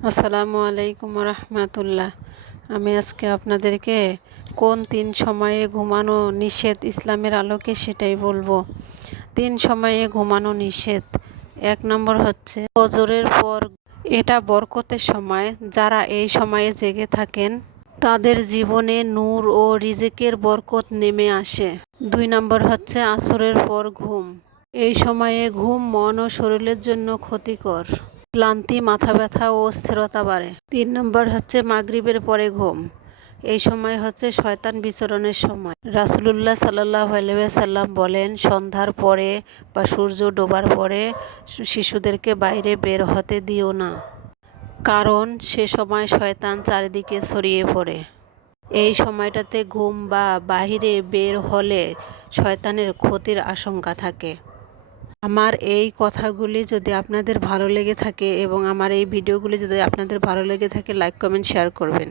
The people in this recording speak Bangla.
আসসালামু আলাইকুম রহমতুল্লাহ। আমি আজকে আপনাদেরকে কোন 3 সময়ে ঘুমানো নিষেধ ইসলামের আলোকে সেটাই বলবো। 3 সময়ে ঘুমানো নিষেধ। 1 নম্বর হচ্ছে ফজরের পর। এটা বরকতের সময়। যারা এই সময়ে জেগে থাকেন তাদের জীবনে নূর ও রিজিকের বরকত নেমে আসে। 2 নম্বর হচ্ছে আসরের পর ঘুম। এই সময়ে ঘুম মন ও শরীরের জন্য ক্ষতিকর। ক্লান্তি, মাথা ব্যথা ও অস্থিরতা বাড়ে। 3 নম্বর হচ্ছে মাগরিবের পরে ঘুম। এই সময় হচ্ছে শয়তান বিচরণের সময়। রাসূলুল্লাহ সাল্লাল্লাহু আলাইহি ওয়াসাল্লাম বলেন, সন্ধ্যার পরে বা সূর্য ডোবার পরে শিশুদেরকে বাইরে বের হতে দিও না, কারণ সে সময় শয়তান চারিদিকে ছড়িয়ে পড়ে। এই সময়টাতে ঘুম বা বাহিরে বের হলে শয়তানের ক্ষতির আশঙ্কা থাকে। আমার এই কথাগুলি যদি আপনাদের ভালো লেগে থাকে এবং আমার এই ভিডিওগুলি যদি আপনাদের ভালো লেগে থাকে, লাইক, কমেন্ট, শেয়ার করবেন।